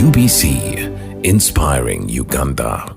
UBC, inspiring Uganda.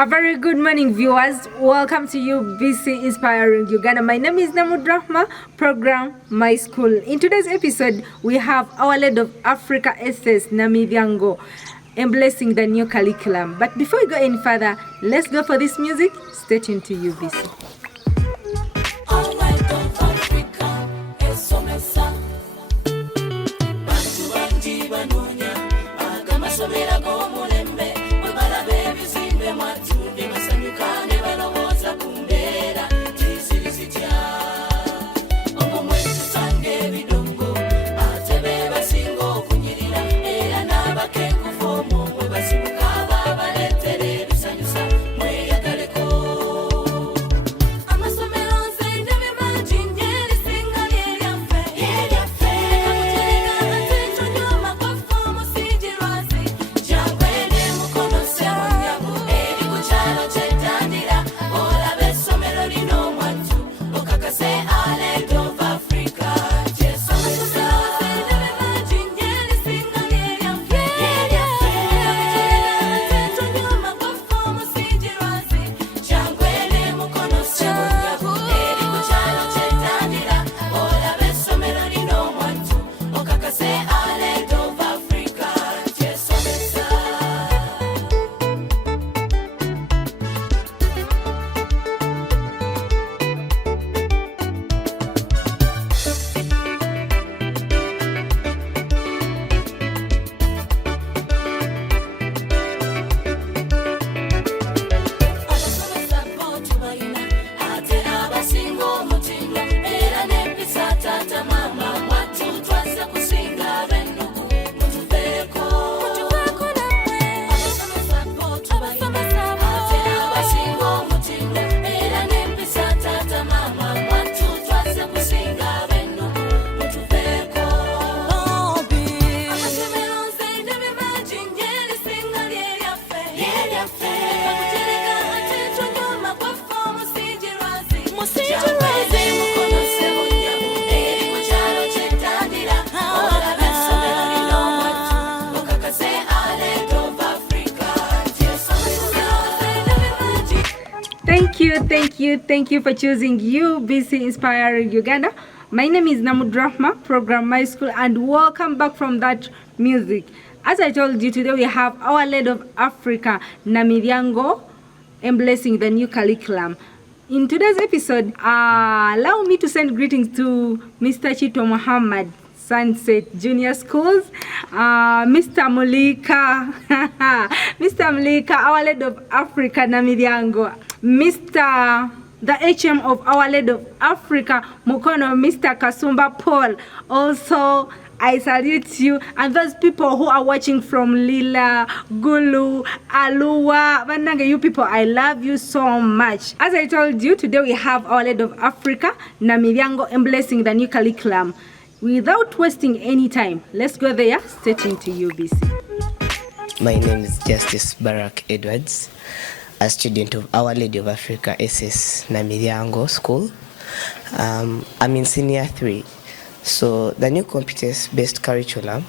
A very good morning, viewers. Welcome to UBC Inspiring Uganda. My name is Namudrahma, program My School. In today's episode, we have our Lady of Africa, S.S Namilyango, embracing the new curriculum. But before we go any further, let's go for this music. Stay tuned to UBC. Thank you for choosing UBC Inspiring Uganda. My name is Namudrahma, program My School, and welcome back from that music. As I told you, today we have our Lady of Africa, Namilyango, embracing the new curriculum. In today's episode, allow me to send greetings to Mr. Chito Muhammad, Sunset Junior Schools, Mr. Mulika, Mr. Mulika, our Lady of Africa, Namilyango, Mr. the HM of Our Lady of Africa, Mukono, Mr. Kasumba Paul. Also, I salute you and those people who are watching from Lila, Gulu, Alua, Vananga, you people, I love you so much. As I told you, today we have Our Lady of Africa, Namilyango, embracing the new curriculum. Without wasting any time, let's go there. Stay tuned to UBC. My name is Justice Barack Edwards, a student of Our Lady of Africa, S.S Namilyango School. I'm in senior 3. So the new competence-based curriculum,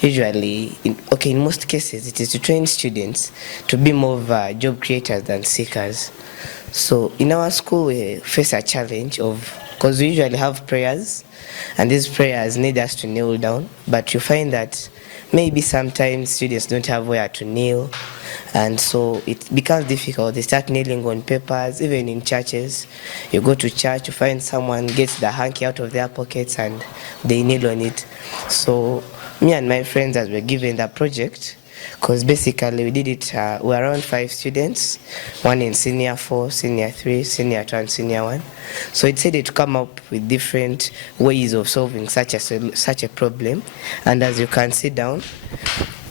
usually, in most cases, it is to train students to be more of job creators than seekers. So in our school, we face a challenge because we usually have prayers, and these prayers need us to kneel down, but you find that maybe sometimes students don't have where to kneel, and so it becomes difficult. They start kneeling on papers. Even in churches, you go to church, you find someone gets the hanky out of their pockets and they kneel on it. So me and my friends, as we're given the project, because basically we did it, we're around 5 students, one in senior 4, senior 3, senior 2 and senior 1. So it said to come up with different ways of solving such a problem. And as you can see down,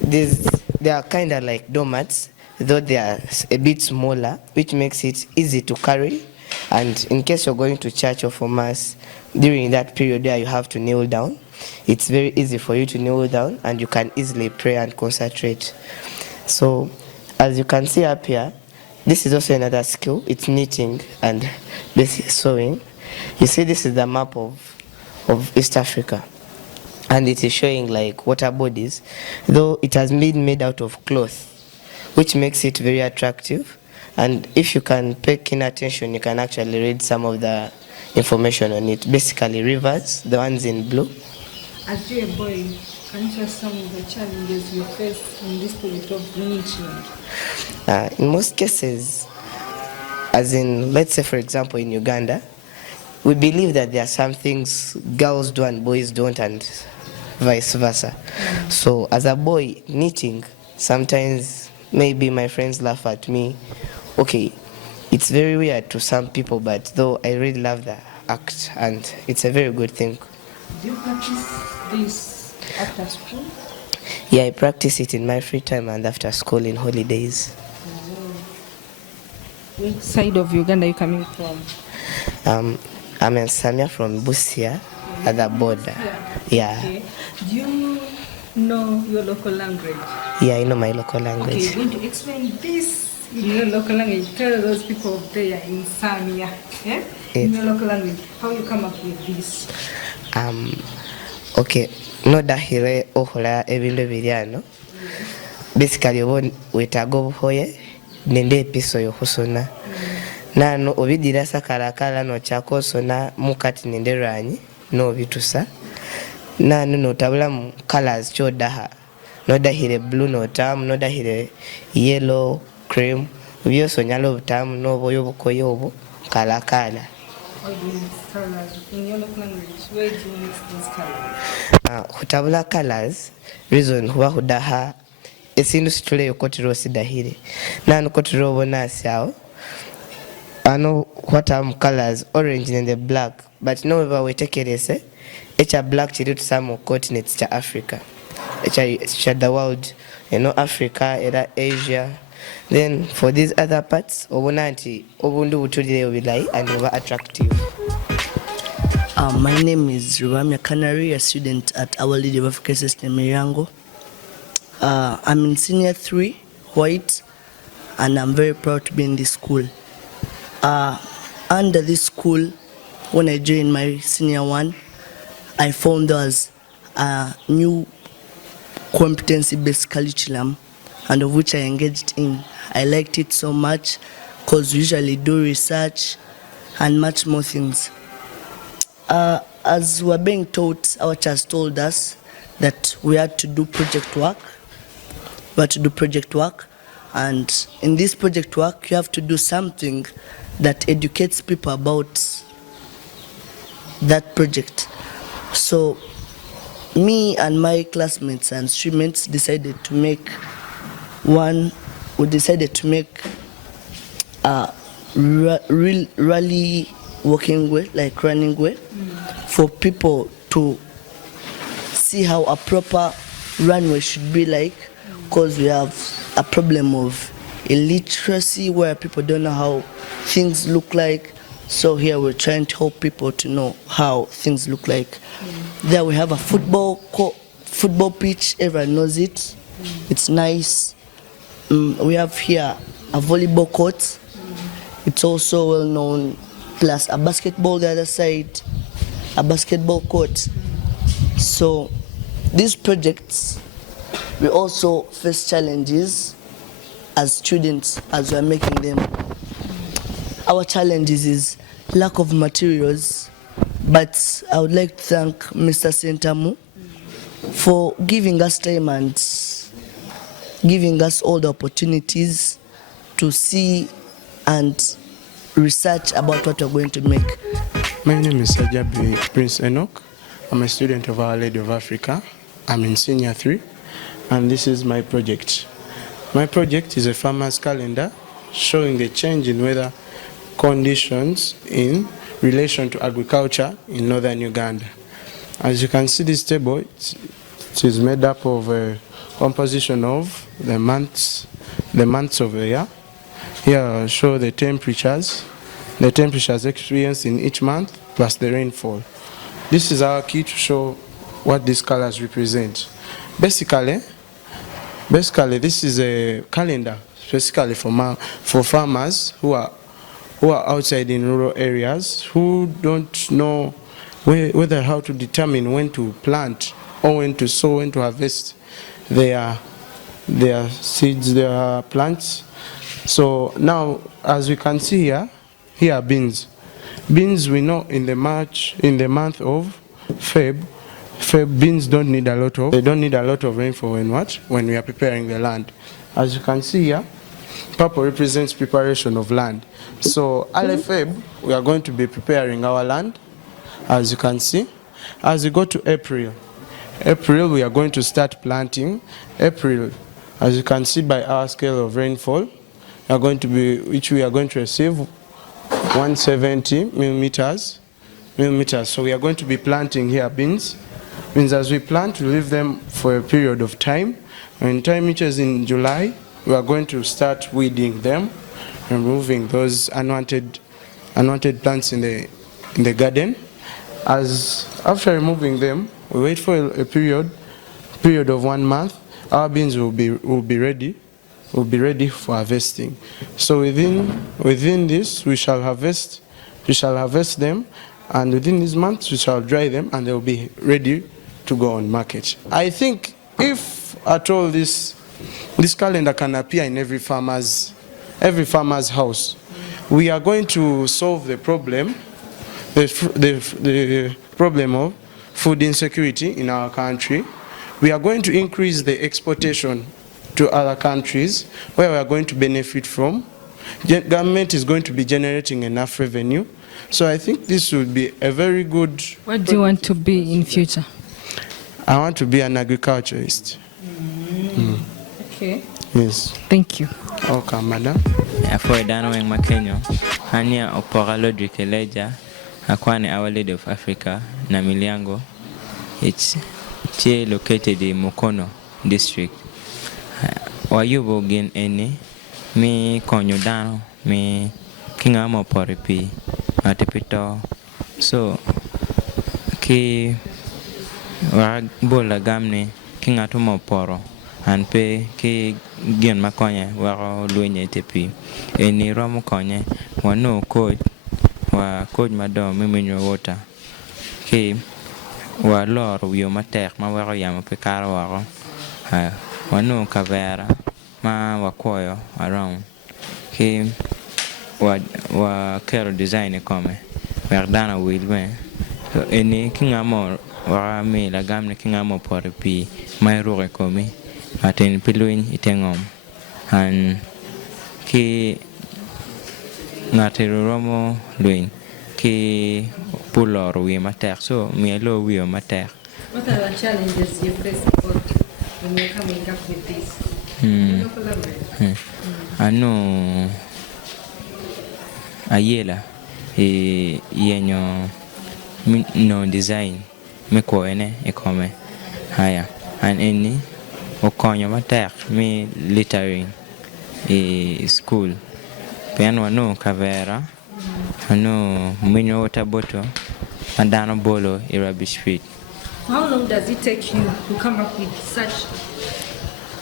they are kind of like doormats, though they are a bit smaller, which makes it easy to carry. And in case you're going to church or for mass, during that period where you have to kneel down, it's very easy for you to kneel down and you can easily pray and concentrate. So as you can see up here, this is also another skill. It's knitting and basic sewing. You see, this is the map of East Africa, and it is showing like water bodies, though it has been made out of cloth, which makes it very attractive. And if you can pay keen attention, you can actually read some of the information on it. Basically rivers, the ones in blue. As you're a boy, can you share some of the challenges you face in this project of knitting? In most cases, as in, let's say for example in Uganda, we believe that there are some things girls do and boys don't, and vice versa. So as a boy knitting, sometimes maybe my friends laugh at me. Okay, it's very weird to some people, but though I really love the act and it's a very good thing. Do you practice this after school? Yeah, I practice it in my free time and after school in holidays. Which side of Uganda are you coming from? I'm in Samia from Busia at the border. Yeah. Okay. Do you know your local language? Yeah, I know my local language. Okay, you're going to explain this in your local language. Tell those people there in Samia, yeah? In your local language, how you come up with this? Okay, no dahire ohola ebintu ebiryano. Basically obo wetaga obuhoye nende episo yokusona. Nano obidira sakalakala no chakosona mukati nende ranyi no bitusa. Nano notabula mu colors chodaha. No dahire blue no tam, no dahire yellow, cream. Byoso nyalo butamu no boyo bukoyo obo kalakala. How do you mix colors? In your local language, where do you mix these colors? Hutabula colors, reason huwa hudaha esindu situle yokotiro sidahire. Nano kotiro bonasi yao. I know what colors, orange and the black, but no ever we take it it's a black to some continents to Africa. It's the world, you know, Africa, either Asia. Then for these other parts, obunanti obundu butulire obilai and over attractive. My name is Rubamia Canary, a student at Our Lady of Africa, S.S Namilyango. I'm in senior 3, white, and I'm very proud to be in this school. Under this school, when I joined my senior 1, I found there was a new competency-based curriculum, and of which I engaged in. I liked it so much because we usually do research and much more things. As we're being taught, our teachers told us that we had to do project work. And in this project work, you have to do something that educates people about that project. So me and my classmates and students decided to make a rally walking way, like running way, for people to see how a proper runway should be like, because we have a problem of illiteracy where people don't know how things look like. So here we're trying to help people to know how things look like. There we have a football pitch, everyone knows it. It's nice. We have here a volleyball court. It's also well known, plus a basketball the other side, a basketball court. So these projects, we also face challenges as students as we are making them. Our challenges is lack of materials, but I would like to thank Mr. Sentamu for giving us time and giving us all the opportunities to see and research about what we're going to make. My name is Sajabi Prince Enoch. I'm a student of Our Lady of Africa. I'm in senior 3. and this is my project. My project is a farmer's calendar showing the change in weather conditions in relation to agriculture in northern Uganda. As you can see, this table it is made up of a composition of the months of the year. Here I'll show the temperatures experienced in each month plus the rainfall. This is our key to show what these colors represent. Basically this is a calendar specifically for farmers who are outside in rural areas who don't know whether how to determine when to plant or when to sow, when to harvest their seeds, their plants. So now, as we can see here are beans. Beans, we know in the month of Feb, beans don't need a lot of rainfall when we are preparing the land. As you can see here, purple represents preparation of land. So early Feb, we are going to be preparing our land, as you can see. As we go to April, we are going to start planting. April, as you can see by our scale of rainfall, we are going to receive 170 millimeters. So we are going to be planting here beans. As we plant, we leave them for a period of time. When time reaches in July, we are going to start weeding them, removing those unwanted plants in the garden. As after removing them, we wait for a period of 1 month. Our beans will be ready for harvesting. So within this, we shall harvest them, and within these months we shall dry them, and they will be ready to go on market. I think if at all this calendar can appear in every farmer's house, we are going to solve the problem of food insecurity in our country. We are going to increase the exportation to other countries where we are going to benefit from. Government is going to be generating enough revenue. So I think this would be a very good... What do you want to be in future? I want to be an agriculturist. Okay. Yes. Thank you. Welcome, madam. For Dano and Makenyo, Hania Oporalo Keleja, Akwane Our Lady of Africa, Namilyango. It's located in Mukono district. Wayubo gen eni mi konyo dano mi kinga mo poripi matipito so ki bola gamne kinga to mo poro an pe ki gen makonye waro luenye tepi eni romo konye wano coach madom miminyo water ki wa lor wiyo matek ma waro yamo pe karo waro wano kavera ma wakoyo around ki wa kero design come verdana wilwe so eni kingamo wa mi la gamne kingamo por pi mai rore komi aten piluin itengom han ki ngatero romo luin ki pulor wi mater so mi lo wi mater. What are the challenges you face when you're coming up with this? Ano ayela yenyo no design me ko ene e come haya an eni o konyo matek mi littering school piano no kavera ano minyo water bottle andano bolo rubbish fit. How long does it take you to come up with such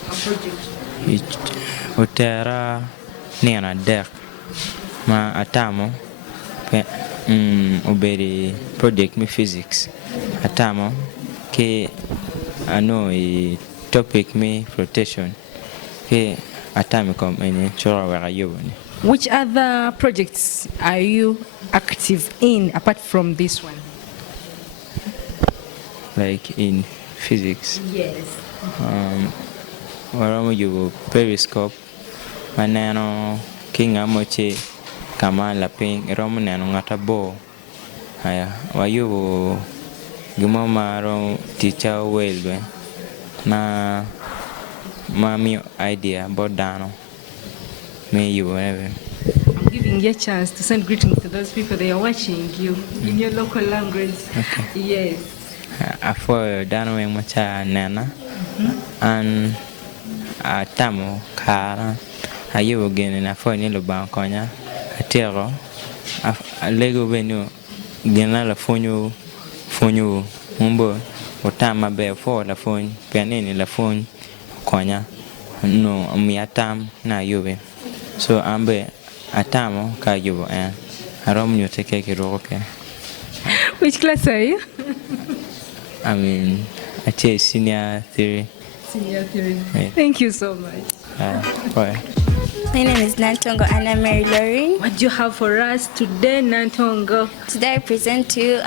a project? Utera niana dek ma atamo oberi project mi physics atamo ke ano topic mi flotation ke atami kom ene chora wera yoboni. Which other projects are you active in apart from this one? Like in physics? Yes. Waramo yugo periscope maneno kinga moche kama laping romo neno ngata bo haya wayugo gimo maro teacher welwe na mommy idea about Dano. Me, you, whatever. I'm giving you a chance to send greetings to those people that are watching you in your local language. Okay. Yes. After Dano and Macha Nana and Tamo Kara, you again in a phone yellow bankonya, a terror, a Lego venue, Genala phone Mumbo, or Tama bear for la phone, Pianini la phone, Konya, no, Miatam, na Yuve. So Ambe Atamo ka yubo and Arom you take a okay. Which class are you? I mean, I say senior theory. Senior theory. Yeah. Thank you so much. Bye. My name is Nantongo Anna Mary Lauren. What do you have for us today, Nantongo? Today I present to you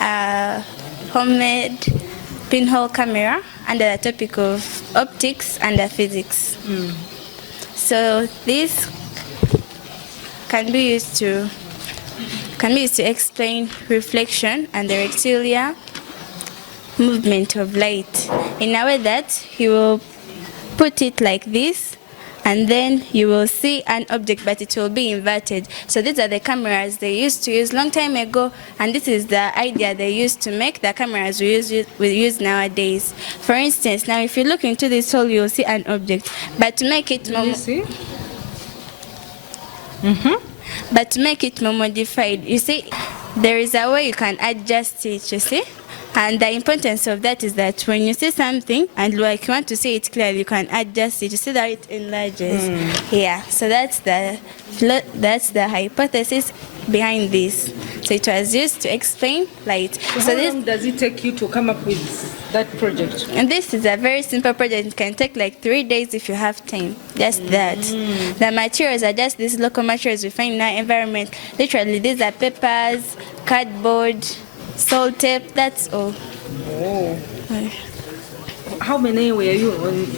a homemade pinhole camera under the topic of optics and physics. So this can be used to explain reflection and the rectilinear movement of light in a way that you will put it like this, and then you will see an object, but it will be inverted. So these are the cameras they used to use long time ago, and this is the idea they used to make the cameras we use nowadays. For instance, now if you look into this hole, you will see an object, but to make it more, but to make it more modified, you see, there is a way you can adjust it, you see. And the importance of that is that when you see something and like you want to see it clearly, you can adjust it. You see that it enlarges. Yeah, so that's the hypothesis behind this. So it was used to explain light. So how long does it take you to come up with that project? And this is a very simple project. It can take like 3 days if you have time. Just that. The materials are just these local materials we find in our environment. Literally, these are papers, cardboard, salt tape, that's all. Oh. How many were you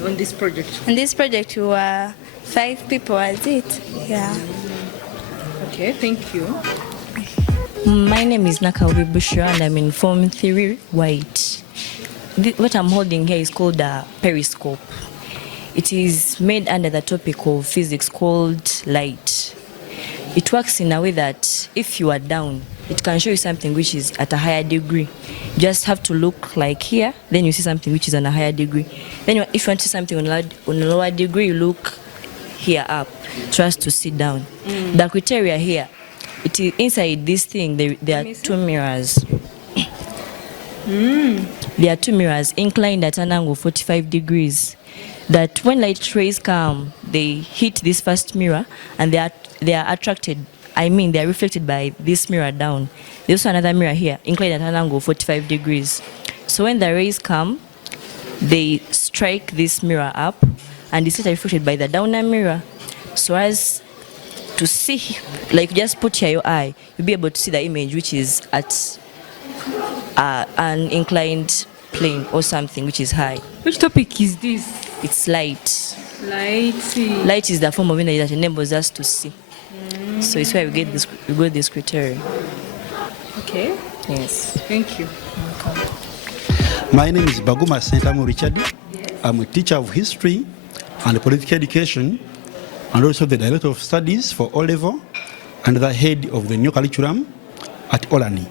on this project? On this project, we were 5 people, was it? Yeah. Okay, thank you. My name is Nakawi Bushra and I'm in Form 3 White. What I'm holding here is called a periscope. It is made under the topic of physics called light. It works in a way that if you are down, it can show you something which is at a higher degree. You just have to look like here, then you see something which is on a higher degree. Then if you want to see something on a lower degree, you look here up, just to sit down. The criteria here, it is inside this thing, there are 2 mirrors. There are 2 mirrors inclined at an angle 45 degrees. That when light rays come, they hit this first mirror and they are attracted. They are reflected by this mirror down. There's also another mirror here, inclined at an angle 45 degrees. So when the rays come, they strike this mirror up, and it's reflected by the downer mirror. So as to see, like just put here your eye, you'll be able to see the image which is at an inclined plane or something which is high. Which topic is this? It's light. Light. Light is the form of energy that enables us to see. So it's why we get this criteria. Okay. Yes. Thank you. My name is Baguma Sentamu Richard. I'm a teacher of history and political education, and also the director of studies for O level and the head of the new curriculum at Olani.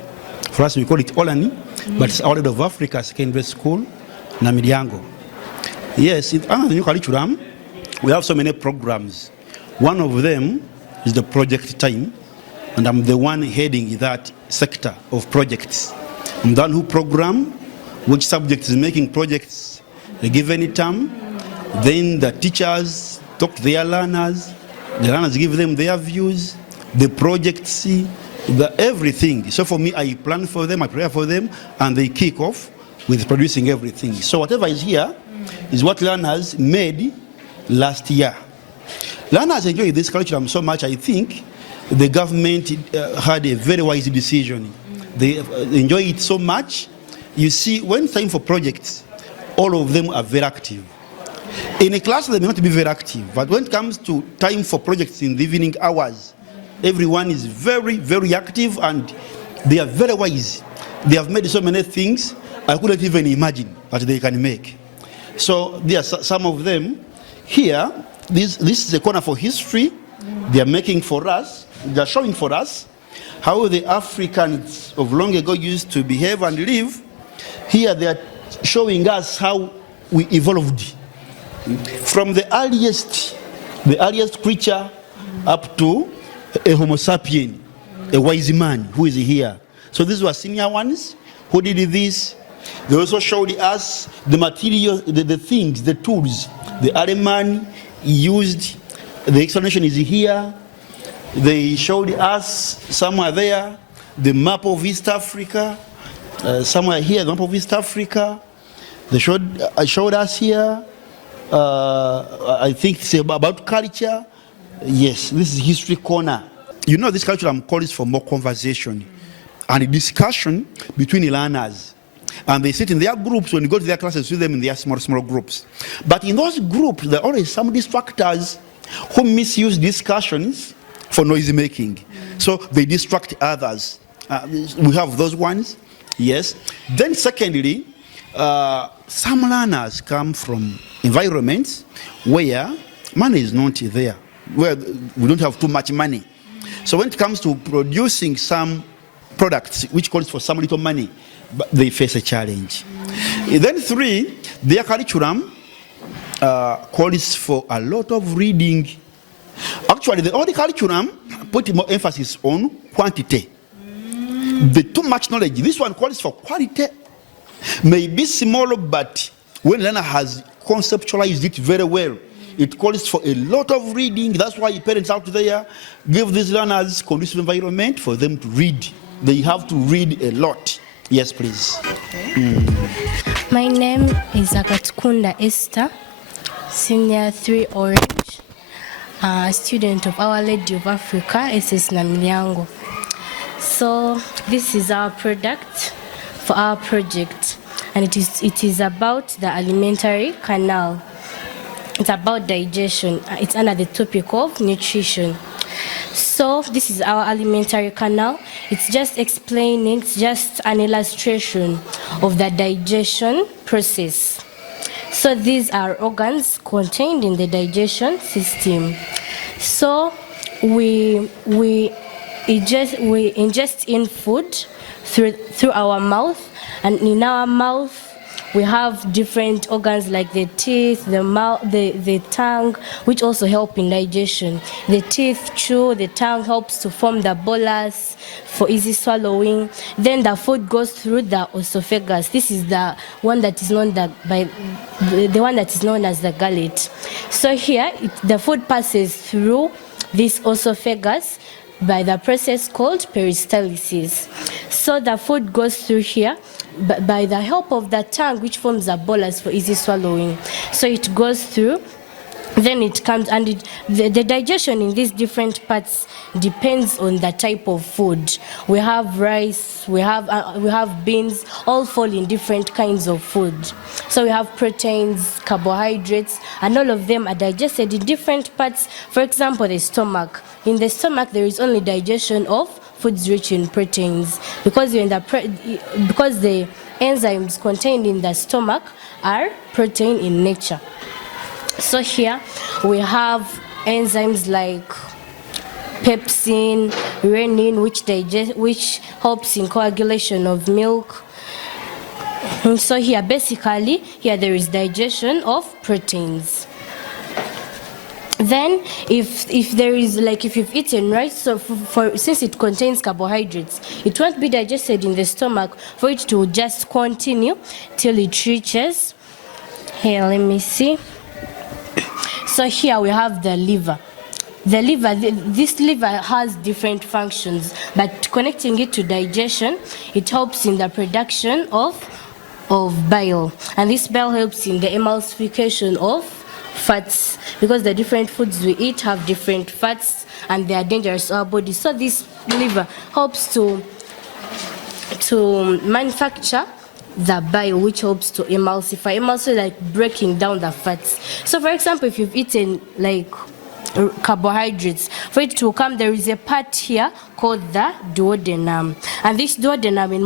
For us, we call it Olani, but it's Our Lady of Africa Secondary School, Namilyango. Yes, under the new curriculum, we have so many programs. One of them is the project time, and I'm the one heading that sector of projects. I'm the one who program which subject is making projects a given term. Then the teachers talk to their learners, the learners give them their views, the projects, everything. So for me, I plan for them, I prepare for them, and they kick off with producing everything. So whatever is here is what learners made last year. Learners enjoy this curriculum so much, I think the government had a very wise decision. They enjoy it so much. You see, when time for projects, all of them are very active. In a class, they may not be very active, but when it comes to time for projects in the evening hours, everyone is very, very active and they are very wise. They have made so many things I couldn't even imagine that they can make. So there are some of them. Here, this is a corner for history. They are making for us, they are showing for us how the Africans of long ago used to behave and live. Here they are showing us how we evolved from the earliest creature up to a Homo sapien, a wise man who is here. So these were senior ones who did this. They also showed us the material, the things, the tools the early man used. The explanation is here. They showed us somewhere there the map of East Africa, somewhere here the map of East Africa. They showed us here. I think it's about culture. Yes, this is history corner. You know, this curriculum calls for more conversation and discussion between learners. And they sit in their groups. When you go to their classes, see them in their small groups. But in those groups, there are always some distractors who misuse discussions for noise making. So they distract others. We have those ones, yes. Then secondly, some learners come from environments where money is not there, where we don't have too much money. So when it comes to producing some products which calls for some little money, but they face a challenge. Then three, their curriculum calls for a lot of reading. Actually, the only curriculum put more emphasis on quantity. The too much knowledge. This one calls for quality. May be small, but when learner has conceptualized it very well, it calls for a lot of reading. That's why parents out there give these learners conducive environment for them to read. They have to read a lot. Yes, please. My name is Akatukunda Esther, Senior 3 Orange, a student of Our Lady of Africa, S.S Namilyango. So this is our product for our project, and it is about the alimentary canal. It's about digestion. It's under the topic of nutrition. So this is our alimentary canal. It's just explaining, it's just an illustration of the digestion process. So these are organs contained in the digestion system. So we ingest in food through our mouth, and in our mouth we have different organs like the teeth, the mouth, the tongue, which also help in digestion. The teeth chew, the tongue helps to form the bolus for easy swallowing. Then the food goes through the esophagus. This is the one that is known as the gullet. So here, the food passes through this esophagus by the process called peristalsis. So the food goes through here by the help of the tongue, which forms a bolus for easy swallowing. So it goes through, then it comes, and the digestion in these different parts depends on the type of food. We have rice, we have beans, all fall in different kinds of food. So we have proteins, carbohydrates, and all of them are digested in different parts. For example, the stomach. In the stomach, there is only digestion of foods rich in proteins, because the enzymes contained in the stomach are protein in nature. So here we have enzymes like pepsin, renin, which helps in coagulation of milk. And so here, basically, here there is digestion of proteins. Then, if you've eaten rice, so since it contains carbohydrates, it won't be digested in the stomach for it to just continue till it reaches. Here, let me see. So here we have the liver. This liver has different functions, but connecting it to digestion, it helps in the production of bile, and this bile helps in the emulsification of fats, because the different foods we eat have different fats and they are dangerous to our body. So this liver helps to manufacture the bile, which helps to emulsify, like breaking down the fats. So for example, if you've eaten like carbohydrates, for it to come, there is a part here called the duodenum, and this duodenum in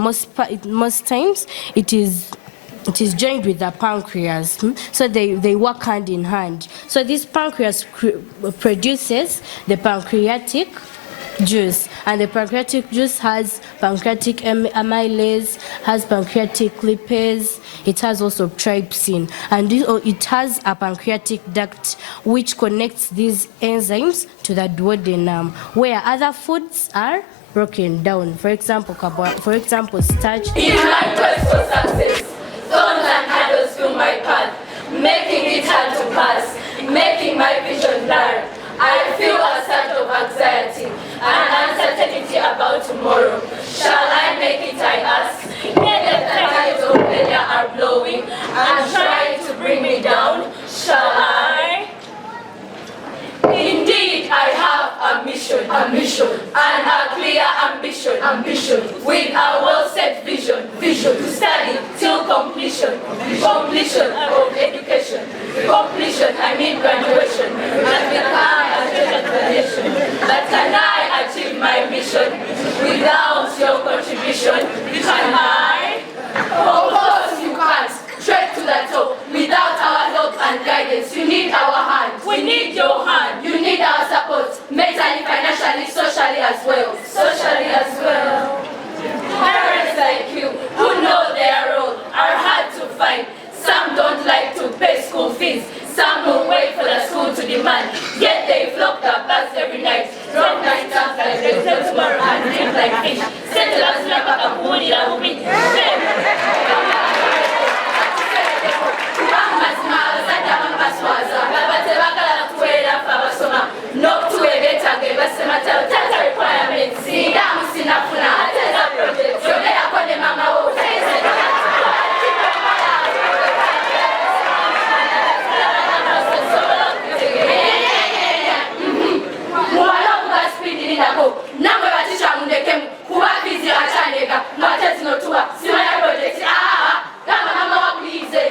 most times it is it is joined with the pancreas. So they work hand in hand. So this pancreas produces the pancreatic juice, and the pancreatic juice has pancreatic amylase, has pancreatic lipase, it has also trypsin, and it has a pancreatic duct which connects these enzymes to the duodenum, where other foods are broken down. For example, starch. In my quest for success, thorns and hurdles fill my path, making it hard to pass, making my vision blur. I feel a sort of anxiety and uncertainty about tomorrow. Shall I make it, I ask? Yet the tides of failure are blowing and trying to bring me down. Shall I? Indeed, I have a mission, and a clear ambition, with a well-set vision, to study till completion of education, I mean graduation, and become a treasure to the nation. But can I achieve my mission without your contribution? Can I? Of course you can't. Straight to the top, without our help and guidance. You need our hand. We need your hand. You need our support, mentally, financially, socially as well. Parents like you, who know their role, are hard to find. Some don't like to pay school fees. Some will wait for the school to demand. Yet they flock the bus every night. Drop night stuff like they say tomorrow and live like fish. Send the bus never come home. Namwe batisha mundeke kuba busy achaneka matezi notua simanya project kama mama wakuize.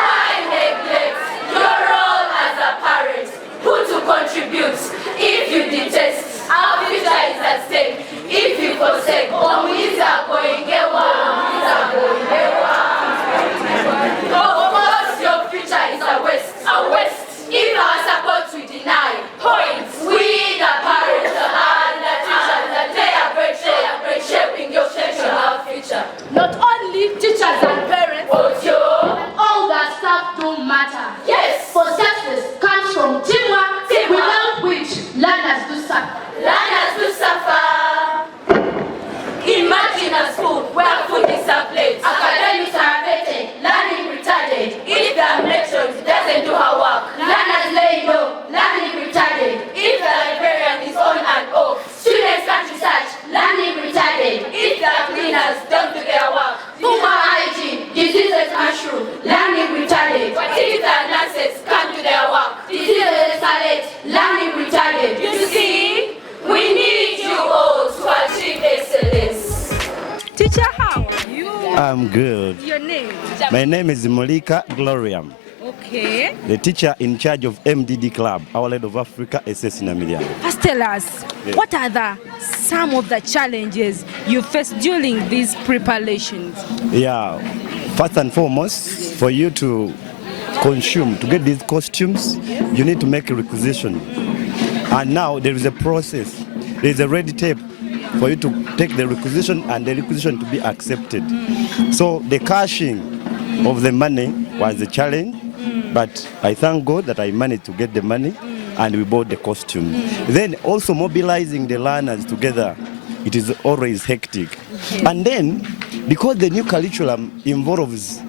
I neglect your role as a parent who to contribute. If you detest, our future is at stake. If you forsake, omuiza goingewa. Of course your future is a waste. If our support we deny, points, we the parents, the hand, the teachers, the day are great, shaping your future. Not only teachers and parents, but all the staff do matter. Yes. For success comes from teamwork, without which learners do suffer. Imagine a school where food is supplied, academics are affected, learning retarded. If the lecturers doesn't do her work, learners lay low, learning retarded. If the librarian is on and off, students can't research, learning retarded. If the cleaners don't do their work, poor hygiene, diseases mushroom, learning retarded. But if the nurses can't do their work, diseases escalate, learning retarded. You see, we need you all to achieve excellence. Teacher, how are you? I'm good. Your name? My name is Molika Gloriam. Okay. The teacher in charge of MDD Club, Our Lady of Africa, S.S Namilyango. First tell us, what are some of the challenges you faced during these preparations? Yeah, first and foremost, for you to get these costumes, you need to make a requisition. And now there is a process, there is a red tape for you to take the requisition and the requisition to be accepted. So the cashing of the money was a challenge, but I thank God that I managed to get the money and we bought the costume. Then also mobilizing the learners together, it is always hectic. And then, because the new curriculum involves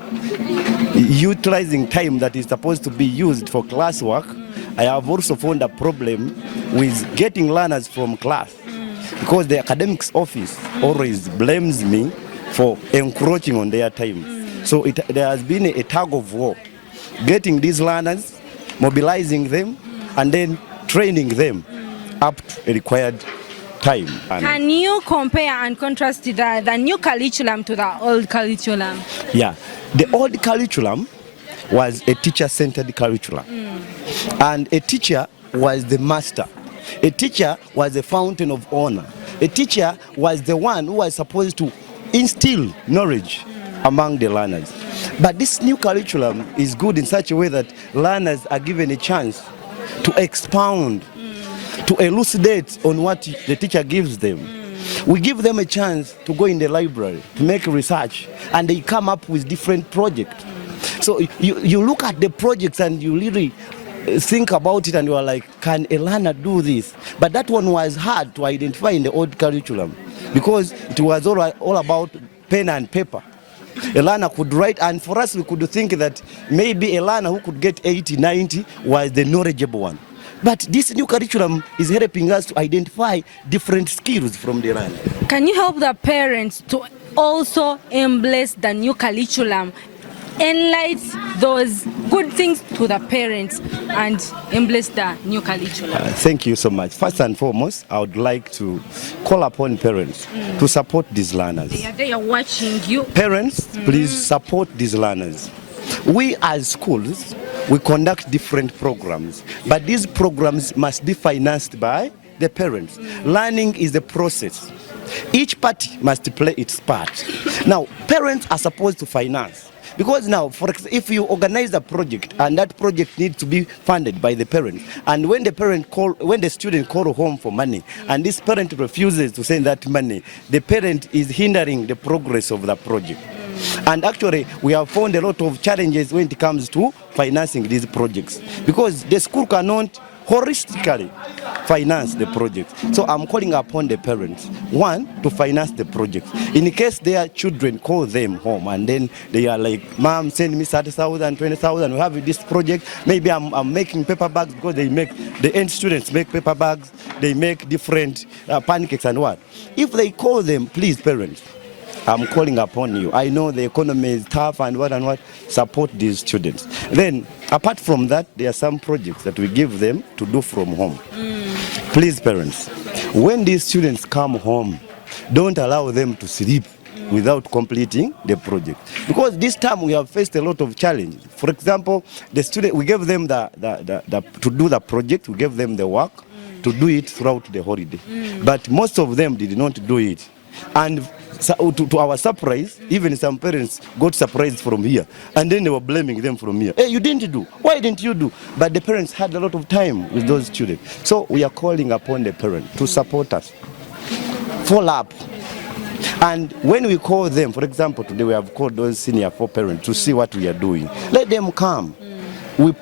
utilizing time that is supposed to be used for classwork, I have also found a problem with getting learners from class, because the academics office always blames me for encroaching on their time. So there has been a tug of war, getting these learners, mobilizing them, and then training them up to a required time. Can you compare and contrast the new curriculum to the old curriculum? Yeah, the old curriculum was a teacher-centered curriculum. And a teacher was the master. A teacher was the fountain of honor. A teacher was the one who was supposed to instill knowledge among the learners. But this new curriculum is good in such a way that learners are given a chance to expound, to elucidate on what the teacher gives them. We give them a chance to go in the library, to make research, and they come up with different projects. So you look at the projects and you really think about it and you are like, can a learner do this? But that one was hard to identify in the old curriculum because it was all about pen and paper. A learner could write, and for us we could think that maybe a learner who could get 80, 90 was the knowledgeable one. But this new curriculum is helping us to identify different skills from the learner. Can you help the parents to also embrace the new curriculum, enlighten those good things to the parents and embrace the new curriculum? Thank you so much. First and foremost, I would like to call upon parents to support these learners. They are watching you. Parents, please support these learners. We as schools, we conduct different programs, but these programs must be financed by the parents. Learning is a process. Each party must play its part. Now, parents are supposed to finance. Because now, for example, if you organize a project and that project needs to be funded by the parent, and when the student call home for money, and this parent refuses to send that money, the parent is hindering the progress of the project. And actually, we have found a lot of challenges when it comes to financing these projects, because the school cannot holistically finance the project. So I'm calling upon the parents, one, to finance the project. In case their children call them home and then they are like, Mom, send me 30,000, 20,000, we have this project. Maybe I'm making paper bags because the end students make paper bags, they make different pancakes and what. If they call them, please parents, I'm calling upon you. I know the economy is tough and what, support these students. Then, apart from that, there are some projects that we give them to do from home. Please, parents, when these students come home, don't allow them to sleep without completing the project. Because this time we have faced a lot of challenges. For example, the student, we gave them to do the project, we gave them the work to do it throughout the holiday. But most of them did not do it. And so, to our surprise, even some parents got surprised from here, and then they were blaming them from here. Hey, you didn't do. Why didn't you do? But the parents had a lot of time with those children. So we are calling upon the parents to support us, follow up. And when we call them, for example, today we have called those senior 4 parents to see what we are doing. Let them come.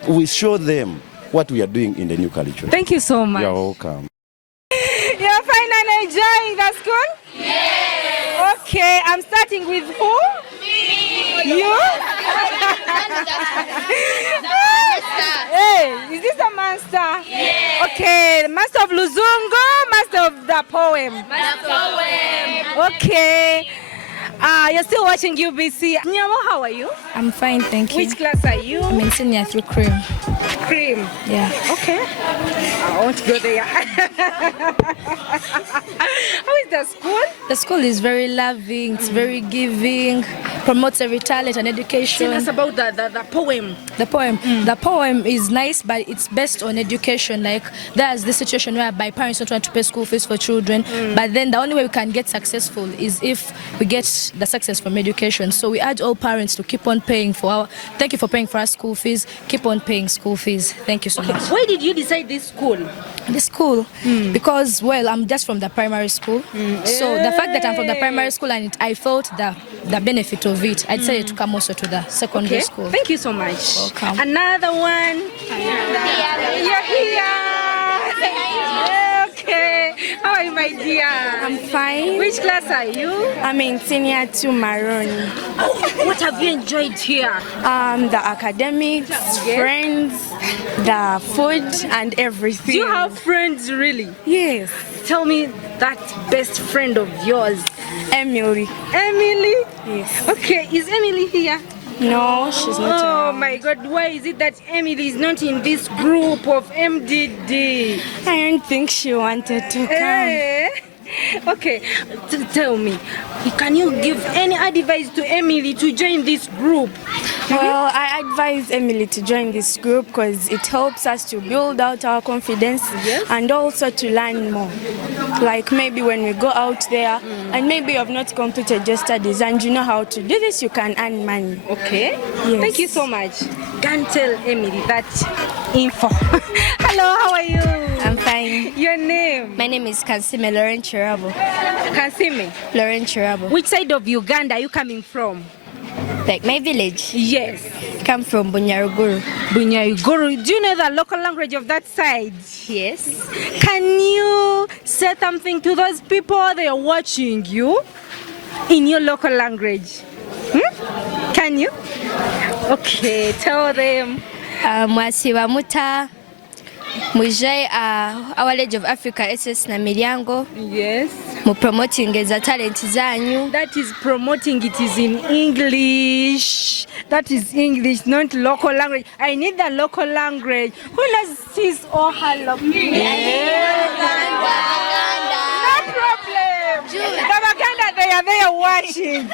We show them what we are doing in the new curriculum. Thank you so much. You're welcome. You're fine and enjoying the school? Yes. Okay, I'm starting with who? Me. You? Hey, is this the master? Yes. Okay, the master of Luzungu, master of the poem. Master poem. Okay. You're still watching UBC. Nyamo, how are you? I'm fine, thank you. Which class are you? I'm in senior through Cream. Cream? Yeah. Okay. I want to go there. How is the school? The school is very loving, it's very giving, promotes every talent and education. Tell us about the poem. The poem. The poem is nice, but it's based on education. Like, there's the situation whereby parents don't want to pay school fees for children, but then the only way we can get successful is if we get the success from education. So we urge all parents to keep on paying thank you for paying for our school fees, keep on paying school fees. Thank you so much. Why did you decide this school? This school, because, well, I'm just from the primary school. So the fact that I'm from the primary school and I felt the benefit of it, I decided to come also to the secondary school. Thank you so much. Welcome. Another one. You're here. Okay. How are you, my dear? I'm fine. Which class are you? I'm in senior 2 Maroon. What have you enjoyed here? The academics, friends, the food, and everything. Do you have friends, really? Yes. Tell me that best friend of yours. Emily. Emily? Yes. Okay, is Emily here? No, she's not. Oh my God, why is it that Emily is not in this group of MDD? I don't think she wanted to come. Okay, tell me, can you give any advice to Emily to join this group? Well, I advise Emily to join this group because it helps us to build out our confidence and also to learn more. Like maybe when we go out there and maybe you have not completed your studies and you know how to do this, you can earn money. Okay. Yes. Thank you so much. Can tell Emily that info. Hello, how are you? I'm fine. Your name? My name is Kansime Lauren Chirabo. Kansime? Lauren Chirabo. Which side of Uganda are you coming from? Like my village? Yes. Come from Bunyaruguru. Bunyaruguru. Do you know the local language of that side? Yes. Can you say something to those people they are watching you in your local language? Can you? Okay, tell them. Mwasiba muta. Mujai Our Lady of Africa S.S Namilyango. Yes. Mu promoting the talent zanyu. That is promoting, it is in English. That is English, not local language. I need the local language. Who knows his or her local language? No problem. Gabaganda, they are watching.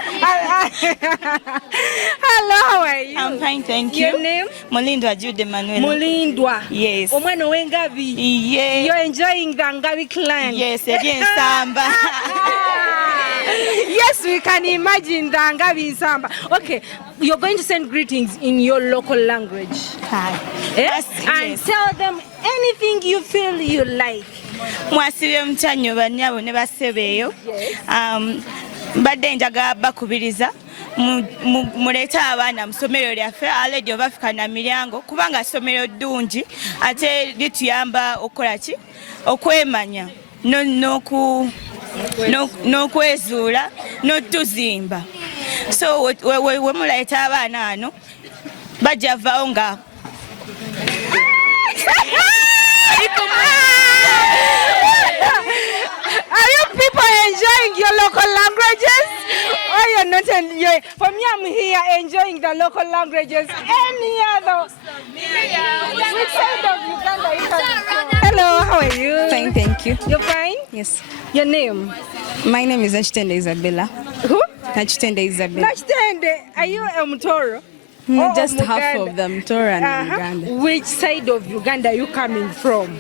Hello, how are you? I'm fine, thank you. Your name? Mulindwa Jude Emmanuel. Mulindwa. Yes. Omwana w'Engabi. Yeah. You're enjoying the Ngabi clan. Yes, again Samba. Yes, we can imagine the Ngabi Samba. Okay, you're going to send greetings in your local language. Hi. Yes? And tell them anything you feel you like. Mwasibe mchanyo banyabo ne basebeyo. Mbadde njagala bakubiriza muleta abaana mu ssomero lyaffe Our Lady of Africa Namilyango kubanga ssomero ddungi ate lituyamba okukola ki okwemanya n'okwezuula n'otuzimba. So we muleta abaana ano bajja vaawo nga Are you people enjoying your local languages? Or you're not enjoying? For me, I'm here enjoying the local languages. Any other? Which side of Uganda are you coming from? Hello, how are you? Fine, thank you. You're fine? Yes. Your name? My name is Nachitende Isabella. Who? Nachitende Isabella. Nachitende, are you a Mutoro? Just half of them, Mutoro and Uganda. Which side of Uganda are you coming from?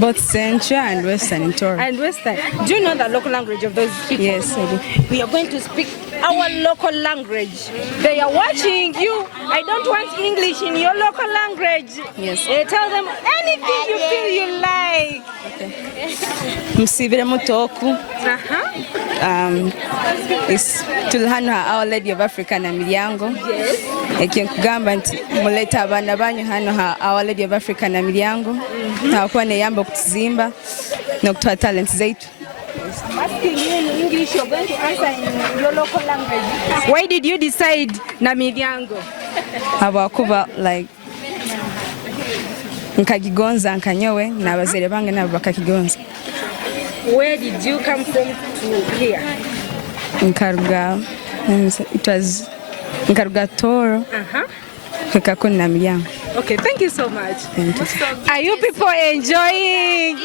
Both Central and Western in Toro. And Western. Do you know the local language of those people? Yes, I do. We are going to speak our local language. They are watching you. I don't want English in your local language. Yes. Tell them anything you feel you like. Msibire mutoku. Is tulhano Our Lady of Africa Namilyango. Yes. Ekyenkugamba nti muleta abaana banyu hano Our Lady of Africa Namilyango. Hakuwa neyamba okutuzimba n'okutwala talent zaitu. Asking you in English, you're going to answer in your local language. Why did you decide Namilyango? Habwakuba like nkagigonza nkanyowe n'abazaire bange nabo bakakigonza. Where did you come from to here? Nkaruga, it was Nkaruga Toro. Kakakuni Namilyango. Okay, thank you so much. Thank you. Are you people enjoying?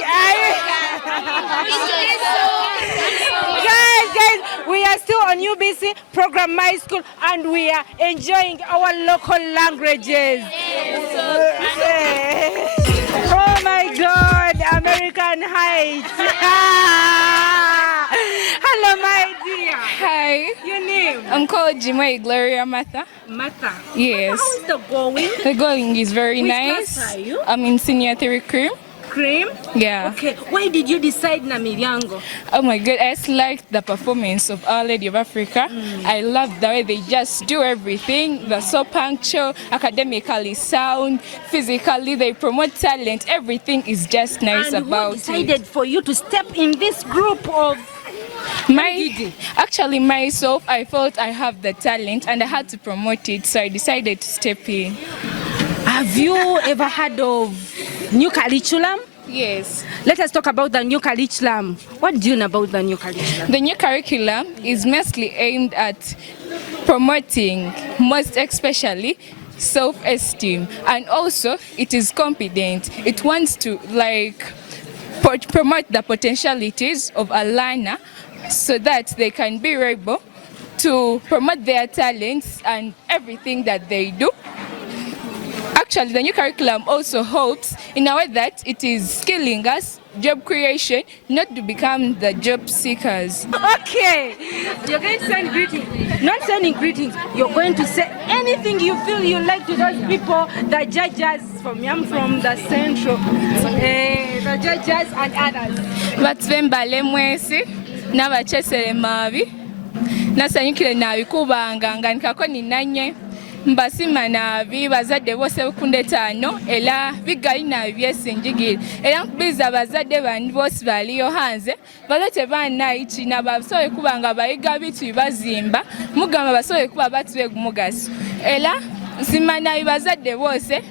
Guys, we are still on UBC program My School and we are enjoying our local languages. Oh my God, American Heights. Hello, my dear. Hi. Your name? I'm called Jimai Gloria Martha. Martha. Yes. How is the going? The going is very Which nice. class are you? I'm in senior 3 cream. Cream? Yeah. Okay. Why did you decide Namilyango? Oh my God, I just liked the performance of Our Lady of Africa. I love the way they just do everything. They're so punctual, academically sound, physically they promote talent. Everything is just nice and about who decided for you to step in this group of Actually, myself, I felt I have the talent and I had to promote it, so I decided to step in. Have you ever heard of new curriculum? Yes. Let us talk about the new curriculum. What do you know about the new curriculum? The new curriculum is mostly aimed at promoting, most especially, self-esteem, and also it is competent. It wants to promote the potentialities of a learner so that they can be able to promote their talents and everything that they do. Actually, the new curriculum also helps in a way that it is skilling us, job creation, not to become the job seekers. Okay, you're going to send greetings. Not sending greetings, you're going to say anything you feel you like to those people, the judges from the central, the judges and others. Batwembale mwesi, n'abachesere mabi, nasanyukire nabi kubanga nga nikako ninanye. Mbasima nabi bazadde bose kundetano era bigali nabi byesinjigire era nkubiza bazadde bandi bose baliyo hanze balete bana ichina basoboye kubanga bayiga bitu bazimba mugamba basoboye kuba batwe gumugaso era nsima nabi bazadde bose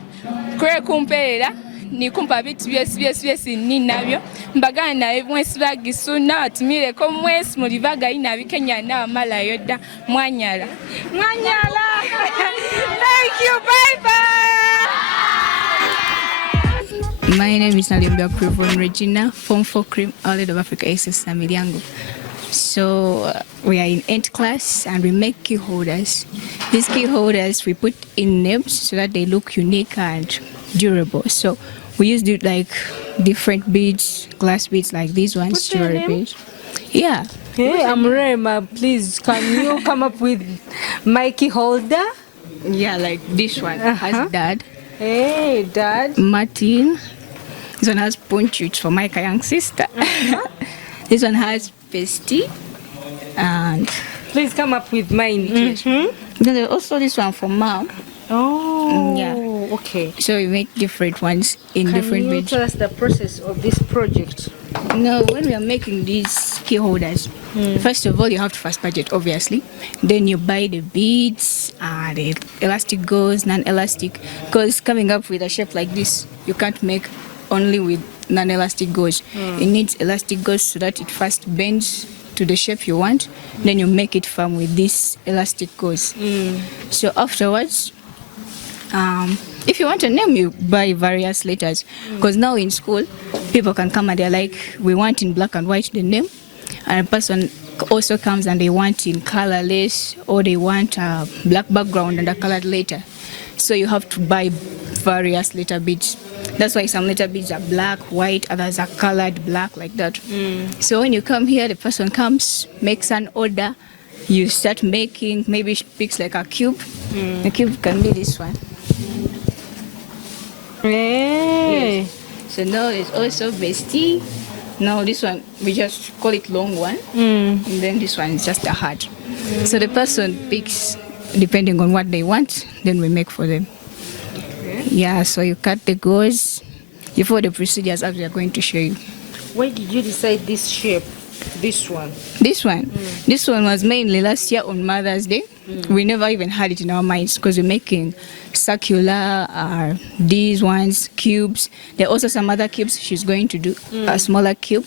kure kumperera ni kumpa bitu byesi ninabyo mbagana naye mwesi bagisuna atumire ko mwesi muri bagali nabi Kenya na mala yoda mwanyala. Thank you, bye-bye. My name is Namilyango Regina, Form 4 Cream, Our Lady of Africa, S.S Namilyango. So we are in 8th class and we make key holders. These key holders we put in names so that they look unique and durable. So we used it like different beads, glass beads like these ones, jewelry beads. Yeah. Hey, I'm Rema. Please, can you come up with my key holder? Yeah, like this one has Dad. Hey, Dad. Martin. This one has ponchos for my young sister. This one has Bestie. And please come up with mine. Then also this one for Mom. Oh, yeah. Okay. So we make different ones in different beads. Can you tell us the process of this project? No, when we are making these key holders, first of all, you have to first budget, obviously. Then you buy the beads, the elastic gauze, non-elastic. Because coming up with a shape like this, you can't make only with non-elastic gauze. It needs elastic gauze so that it first bends to the shape you want. Then you make it firm with this elastic gauze. So afterwards, if you want a name, you buy various letters. Because now in school, people can come and they're like, we want in black and white the name. And a person also comes and they want in colorless, or they want a black background and a colored letter. So you have to buy various letter beads. That's why some letter beads are black, white, others are colored black, like that. So when you come here, the person comes, makes an order, you start making, maybe picks like a cube. The cube can be this one. Yes. So now it's also Bestie. Now this one, we just call it long one. And then this one is just a heart. So the person picks depending on what they want, then we make for them. Yeah, so you cut the gauze. Before the procedures, as we are going to show you. Why did you decide this shape, this one? This one? This one was mainly last year on Mother's Day. We never even had it in our minds because we're making circular, these ones, cubes. There are also some other cubes she's going to do, a smaller cube.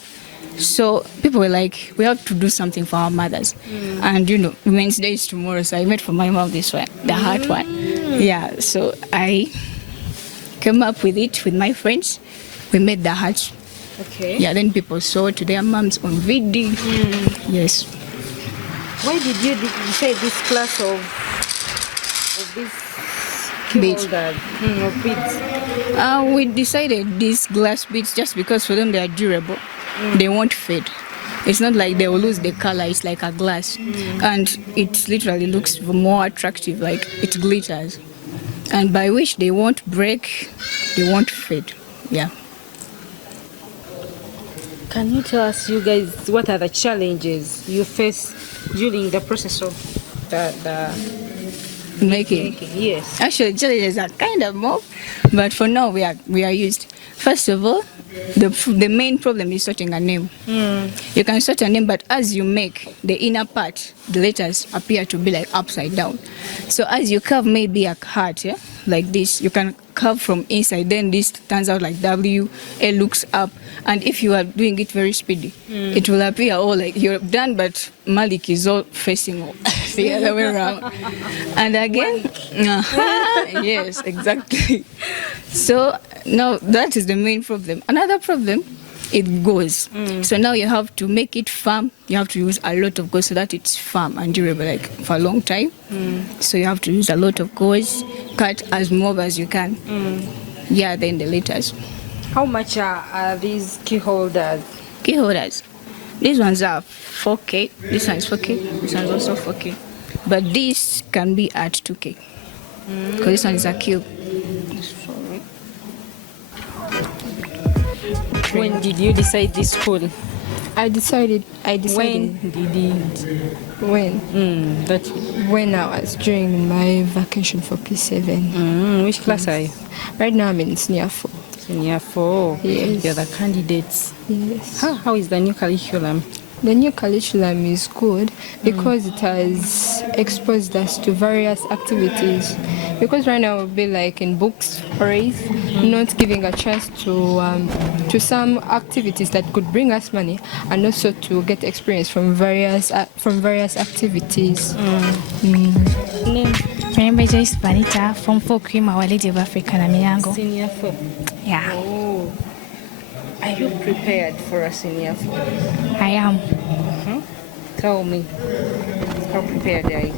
So people were like, we have to do something for our mothers. And you know, Women's Day is tomorrow, so I made for my mom this one, the heart one. Yeah, so I came up with it with my friends. We made the heart. Okay. Yeah, then people saw it to their moms on video. Yes. Why did you decide this class of this beads? Of beads? We decided these glass beads just because for them they are durable. They won't fade. It's not like they will lose the color. It's like a glass, and it literally looks more attractive. Like it glitters, and by which they won't break, they won't fade. Yeah. Can you tell us, you guys, what are the challenges you face during the process of the making? Yes. Actually, challenges are kind of more, but for now we are used. First of all, the main problem is sorting a name. You can sort a name, but as you make the inner part, the letters appear to be like upside down. So as you carve maybe a heart, yeah, like this, you can carve from inside. Then this turns out like W, A looks up, and if you are doing it very speedy, it will appear all like you're done, but Malik is all facing the other way around. And again, yes, exactly. So now that is the main problem. Another problem it goes. So now you have to make it firm. You have to use a lot of gauze so that it's firm and durable, like for a long time. So you have to use a lot of gauze, cut as mauve as you can. Yeah, then the letters. How much are these key holders? Key holders. These ones are 4K. This one is 4K. This one is also 4K. But this can be at 2K. Because this one is a cube. When did you decide this school? I decided. When did it? When I was during my vacation for P7. Which class are you? Right now I'm in senior 4. Senior 4. Yes. You're the candidates. Yes. How is the new curriculum? The new curriculum is good because it has exposed us to various activities. Because right now we'll be like in books or not giving a chance to some activities that could bring us money, and also to get experience from various activities. My name is Joyce Banita from 4 Cream, Our Lady of Africa, Namilyango. Senior 4. Yeah. Oh. Are you prepared for a senior 4? I am. Tell me, how prepared are you?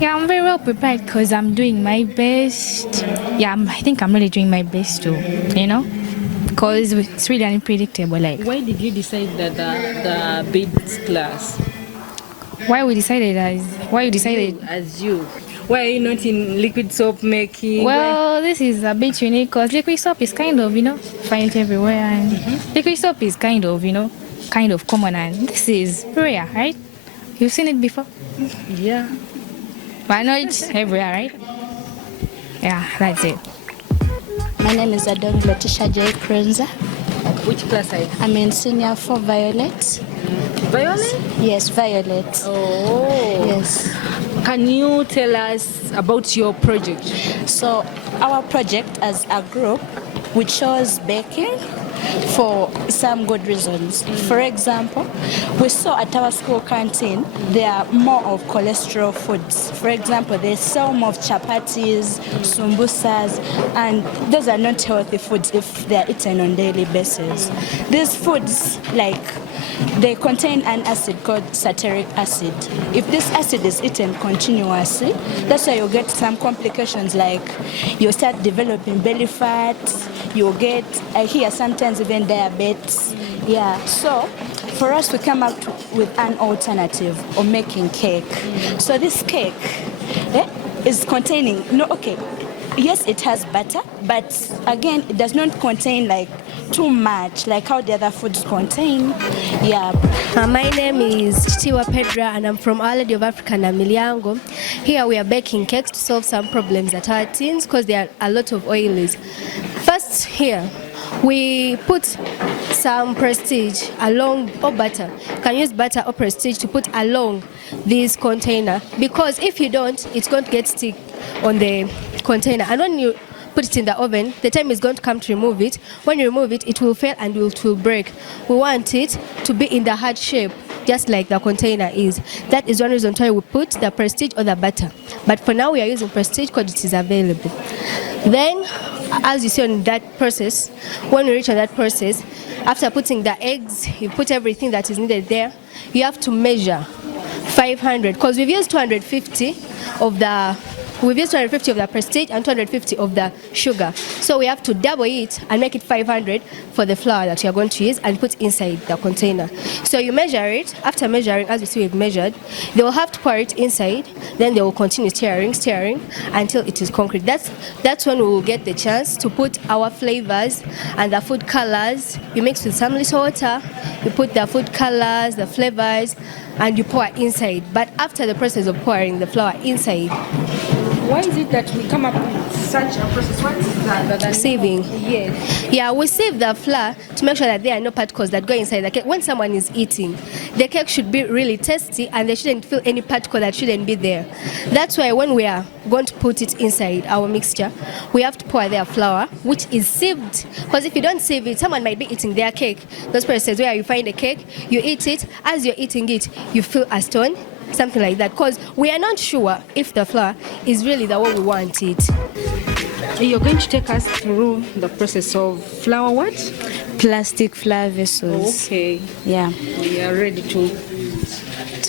Yeah, I'm very well prepared because I'm doing my best. Yeah, I think I'm really doing my best too, because it's really unpredictable. Like, why did you decide that the beads class? Why you decided as you? Why are you not in liquid soap making? Well, this is a bit unique because liquid soap is kind of, find it everywhere, and liquid soap is kind of common, and this is rare, right? You've seen it before? Yeah. But I know it's everywhere, right? Yeah, that's it. My name is Adon Latisha J. Krenza. Which class are you? I'm in senior 4 Violet. Violet? Yes, Violet. Oh. Yes. Can you tell us about your project? So, our project as a group, we chose baking for some good reasons. For example, we saw at our school canteen there are more of cholesterol foods. For example, they sell more of chapatis, sumbusas, and those are not healthy foods if they are eaten on a daily basis. These foods, they contain an acid called satiric acid. If this acid is eaten continuously, that's why you get some complications like you start developing belly fat, you get, I hear sometimes even diabetes. Yeah, so for us we come up with an alternative of making cake. So this cake is containing, yes, it has butter, but again, it does not contain too much, like how the other foods contain. Yeah. My name is Chitiwa Pedra, and I'm from Our Lady of Africa, Namilyango. Here we are baking cakes to solve some problems at our teens because there are a lot of oilies. First, here we put some prestige along, or butter. You can use butter or prestige to put along this container, because if you don't, it's going to get stick on the container, and when you put it in the oven, the time is going to come to remove it. When you remove it, it will fail and it will break. We want it to be in the heart shape, just like the container is. That is one reason why we put the prestige or the butter. But for now, we are using prestige because it is available. Then, as you see on that process, when we reach on that process, after putting the eggs, you put everything that is needed there, you have to measure 500, because we've used 250 of the prestige and 250 of the sugar. So we have to double it and make it 500 for the flour that you are going to use and put inside the container. So you measure it. After measuring, as you see we've measured, they will have to pour it inside. Then they will continue stirring until it is concrete. That's when we will get the chance to put our flavors and the food colors. You mix with some little water, you put the food colors, the flavors, and you pour inside. But after the process of pouring the flour inside, why is it that we come up with such a process? What is that? Saving. Yes. Yeah, we save the flour to make sure that there are no particles that go inside the cake. When someone is eating, the cake should be really tasty and they shouldn't feel any particle that shouldn't be there. That's why when we are going to put it inside our mixture, we have to pour their flour, which is sieved. Because if you don't sieve it, someone might be eating their cake. Those persons where you find a cake, you eat it. As you're eating it, you feel a stone, something like that, because we are not sure if the flour is really the way we want it. You're going to take us through the process of flour what? plastic flower vessels. Okay. Yeah. We are ready to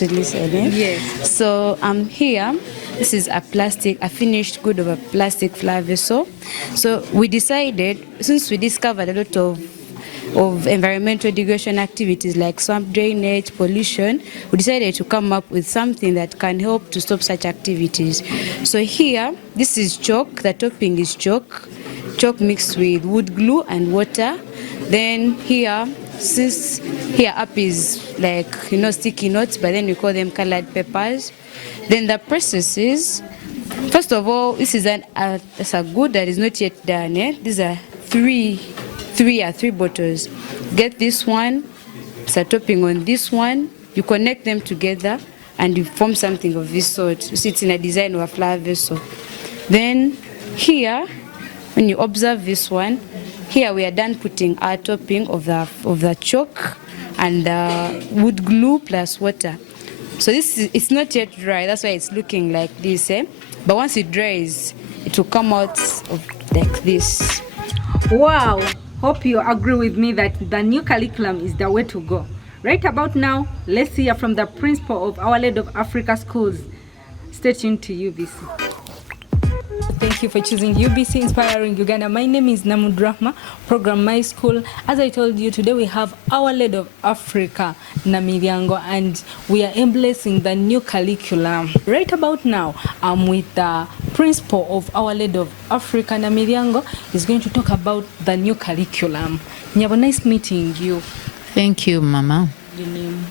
listen. Eh? Yes. So here. This is a finished good of a plastic flower vessel. So we decided, since we discovered a lot of environmental degradation activities like swamp drainage, pollution, we decided to come up with something that can help to stop such activities. So here, this is chalk. The topping is chalk mixed with wood glue and water. Then here, since here up is like, sticky notes, but then we call them colored papers. Then the process is, first of all, this is a good that is not yet done. Eh? These are three bottles. Get this one, start topping on this one, you connect them together and you form something of this sort. You see it's in a design of a flower vessel. Then here, when you observe this one, here we are done putting our topping of the chalk and the wood glue plus water. So it's not yet dry, that's why it's looking like this. Eh? But once it dries, it will come out like this. Wow, hope you agree with me that the new curriculum is the way to go. Right about now, let's hear from the principal of Our Lady of Africa schools. Stay tuned to UBC. Thank you for choosing UBC Inspiring Uganda. My name is Namudra, program My School. As I told you, today we have Our Lady of Africa, Namilyango, and we are embracing the new curriculum. Right about now, I'm with the principal of Our Lady of Africa, Namilyango. He's going to talk about the new curriculum. Nyabo, nice meeting you. Thank you, Mama. Your name?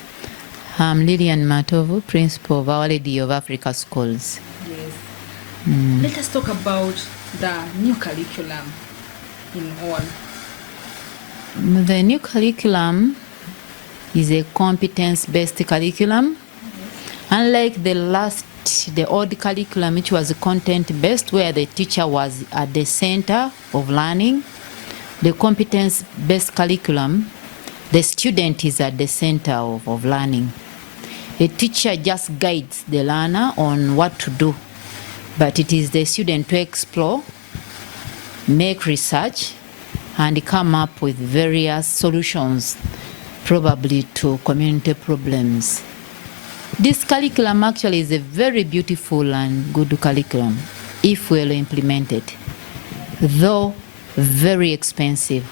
I'm Lilian Matovu, principal of Our Lady of Africa schools. Yes. Let us talk about the new curriculum in all. The new curriculum is a competence-based curriculum. Unlike the old curriculum, which was content-based, where the teacher was at the center of learning, the competence-based curriculum, the student is at the center of learning. A teacher just guides the learner on what to do, but it is the student to explore, make research, and come up with various solutions, probably to community problems. This curriculum actually is a very beautiful and good curriculum, if well implemented, though very expensive,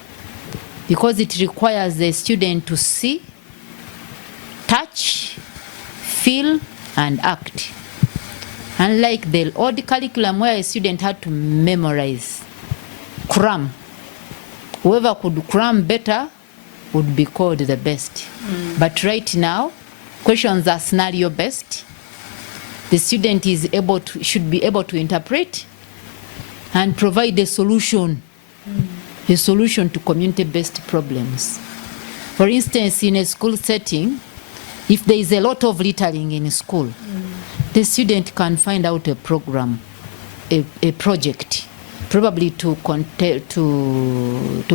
because it requires the student to see, touch, feel, and act. Unlike the old curriculum where a student had to memorize, cram. Whoever could cram better would be called the best. But right now, questions are scenario based. The student should be able to interpret and provide a solution to community-based problems. For instance, in a school setting, if there is a lot of littering in school, the student can find out a program, a project, probably to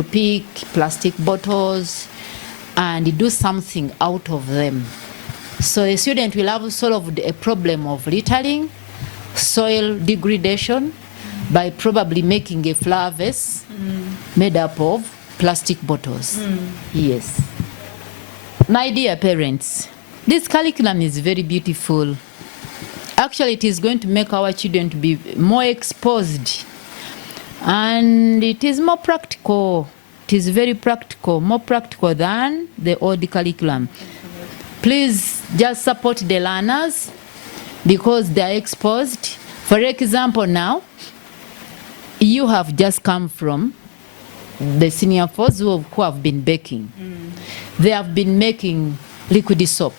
pick plastic bottles and do something out of them. So the student will have solved a problem of littering, soil degradation, by probably making a flower vase made up of plastic bottles. Yes. My dear parents, this curriculum is very beautiful. Actually, it is going to make our children to be more exposed, and it is more practical. It is very practical, more practical than the old curriculum. Please just support the learners because they are exposed. For example, now, you have just come from the senior folks who have been baking. They have been making liquid soap.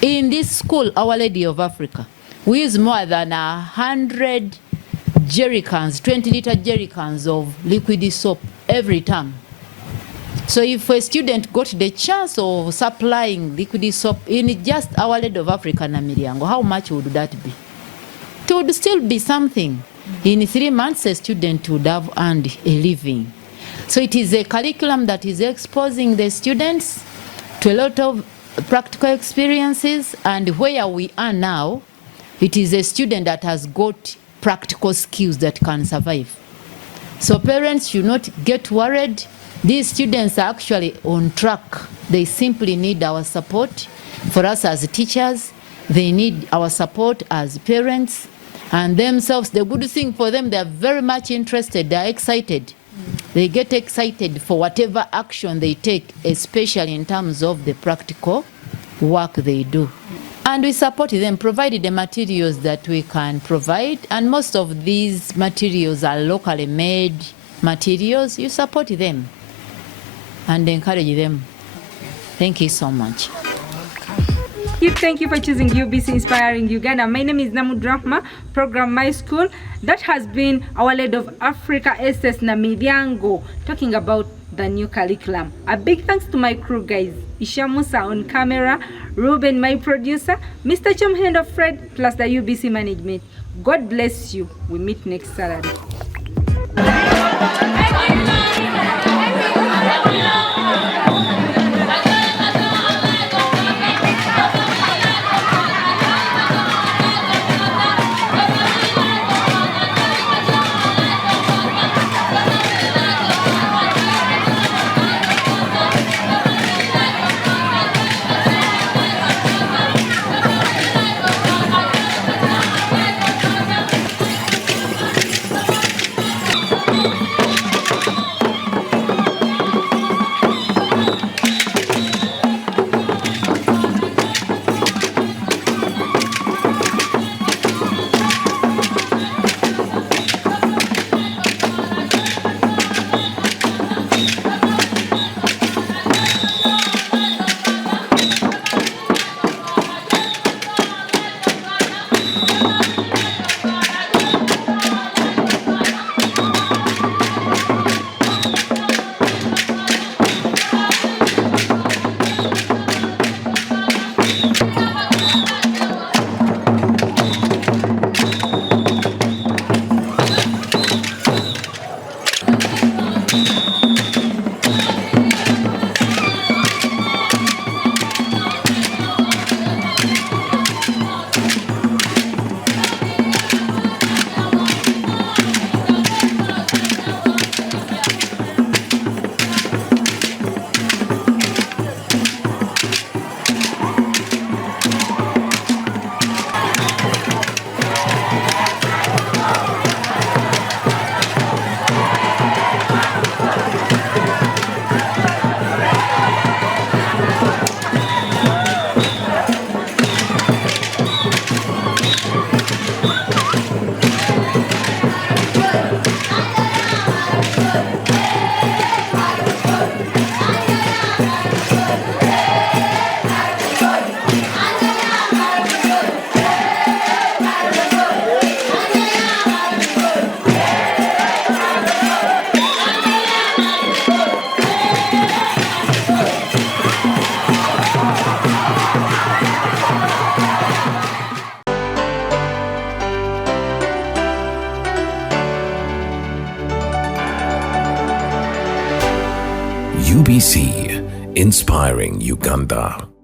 In this school, Our Lady of Africa, we use more than 100 jerrycans, 20-liter jerrycans of liquid soap every time. So if a student got the chance of supplying liquid soap in just Our Lady of Africa, Namilyango, how much would that be? It would still be something. In 3 months, a student would have earned a living. So it is a curriculum that is exposing the students to a lot of practical experiences, and where we are now, it is a student that has got practical skills that can survive. So parents should not get worried These students are actually on track. They simply need our support. For us as teachers, they need our support as parents, and themselves, the good thing for them, they are very much interested, they are excited. They get excited for whatever action they take, especially in terms of the practical work they do. And we support them, provided the materials that we can provide, and most of these materials are locally made materials. You support them and encourage them. Thank you so much. Thank you for choosing UBC Inspiring Uganda. My name is Namudrahma, program My School. That has been our Lady of Africa, S.S Namilyango, talking about the new curriculum. A big thanks to my crew guys, Isha Musa on camera, Ruben my producer, Mr. Chomhendo Fred, plus the UBC management. God bless you. We meet next Saturday. UBC, inspiring Uganda.